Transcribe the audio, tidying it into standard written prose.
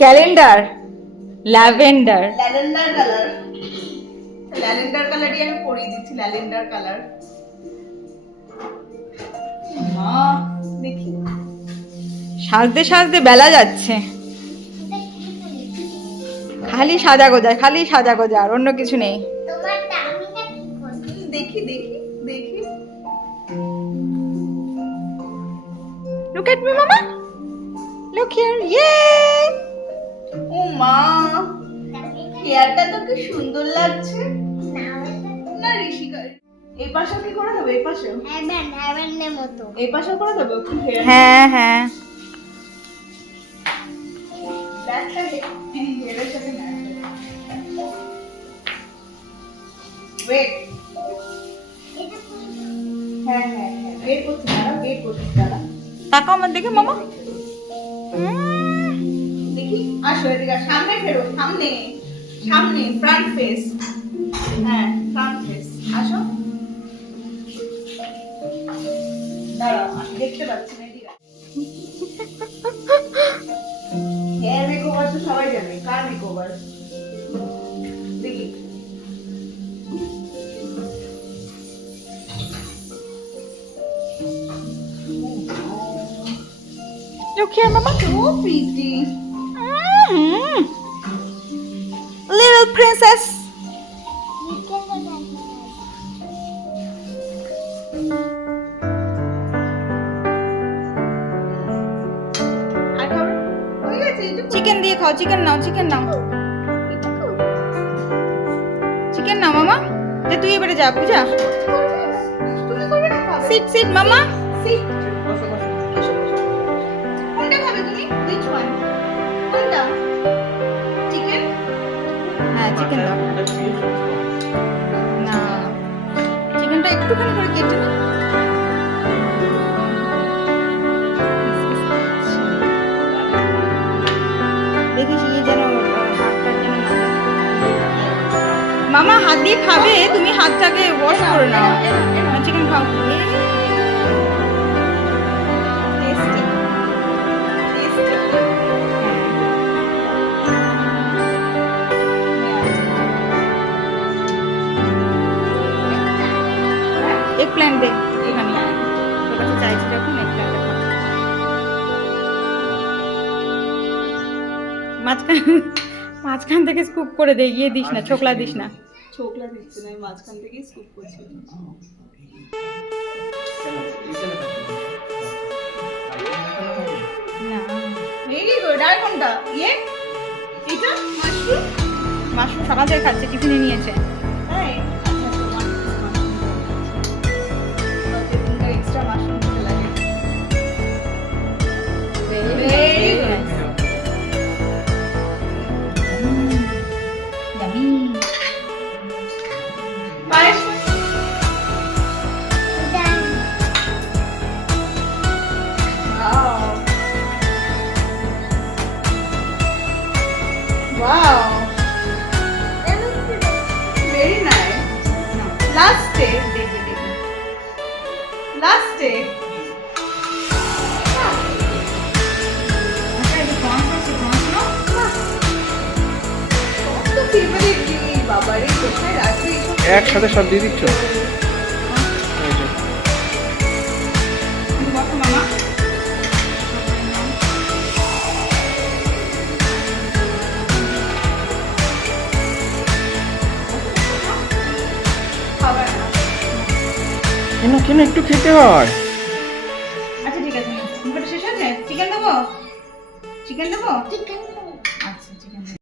Calendar lavender কালারই আমি পরিয়ে দিচ্ছি। ল্যাভেন্ডার কালার দেখি সাজতে সাজতে বেলা যাচ্ছে, খালি সাজা গোজা আর অন্য কিছু নেই। দেখি দেখি দেখি Look at me, Mama. Look here. Yay! ও মা, হেয়ারটা তো কি সুন্দর লাগছে না ঋষিকা। এই পাশে কি করে দেবো? এই পাশে হ্যাভেনের মতো এই পাশে করে দেবো কি হেয়ার? হ্যাঁ হ্যাঁ ব্ল্যাকটা হেয়ারের সাথে ম্যাচ হবে। ওয়েট, হ্যাঁ হ্যাঁ হ্যাঁ, ওয়েট করতে দাঁড়া। তাকাও আমার দিকে মামা। দেখি, আসো এদিকে, সামনে ফেরো, সামনে সামনে, ফ্রন্ট ফেস। হ্যাঁ ফ্রন্ট ফেস, আসো। দাঁড়াও, আমি দেখতে পাচ্ছি না, এদিকে। হেয়ার মেকওভার তো সবাই জানে, কার মেকওভার দেখি। Look here, Mama. So pretty. Little princess. আর খাবার হয়ে গেছে? এটুকু? চিকেন দিয়ে খাও, চিকেন নাও, চিকেন নাও, চিকেন নাও মামা। যে তুই এবারে যা পূজা। তুমি করবে না খাবে? সিট সিট মামা। Sit. বসো বসো। বসো বসো। কোনটা খাবে তুমি? Which one? কোনটা? চিকেন? হ্যাঁ চিকেন দাও। না চিকেনটা একটুখানি করে কেটে নে। দেখিস ইয়ে যেন হাতটা যেন না লাগে। মামা হাত দিয়ে খাবে, তুমি হাতটাকে ওয়াশ করে নাও। চিকেন খাও। Tasty. Tasty. এক প্ল্যান দে এখানে, তোর কাছে চাইছি যখন এক প্ল্যান দেখা। মাঝখান থেকে স্কুপ করে দে, গিয়ে দিস না, ছোকলা দিস না। ছোকলা দিচ্ছে না, আমি মাঝখান থেকেই স্কুপ করছি। না ভেরি গুড। আর কোনটা? ইয়ে এটা মাশরুম? মাশরুম সকাল থেকে খাচ্ছে, টিফিনে নিয়েছে। হ্যাঁ আচ্ছা, তোমার কোনটা এক্সট্রা মাশরুম দিতে লাগে? Very good. পায়েস? Wow. Very nice. Last day, দেখবে। Last day. কত favorite জিনিস, বাবারে, কোথায় রাখবে এইসব? একসাথে সব দিয়ে দিচ্ছ? এই যে। বসো মামা। খাবার না। কেন কেন একটু খেতে হয়? আচ্ছা ঠিক আছে, মুখটা শেষ হয়েছে? চিকেন দেবো? চিকেন দেবো? চিকেন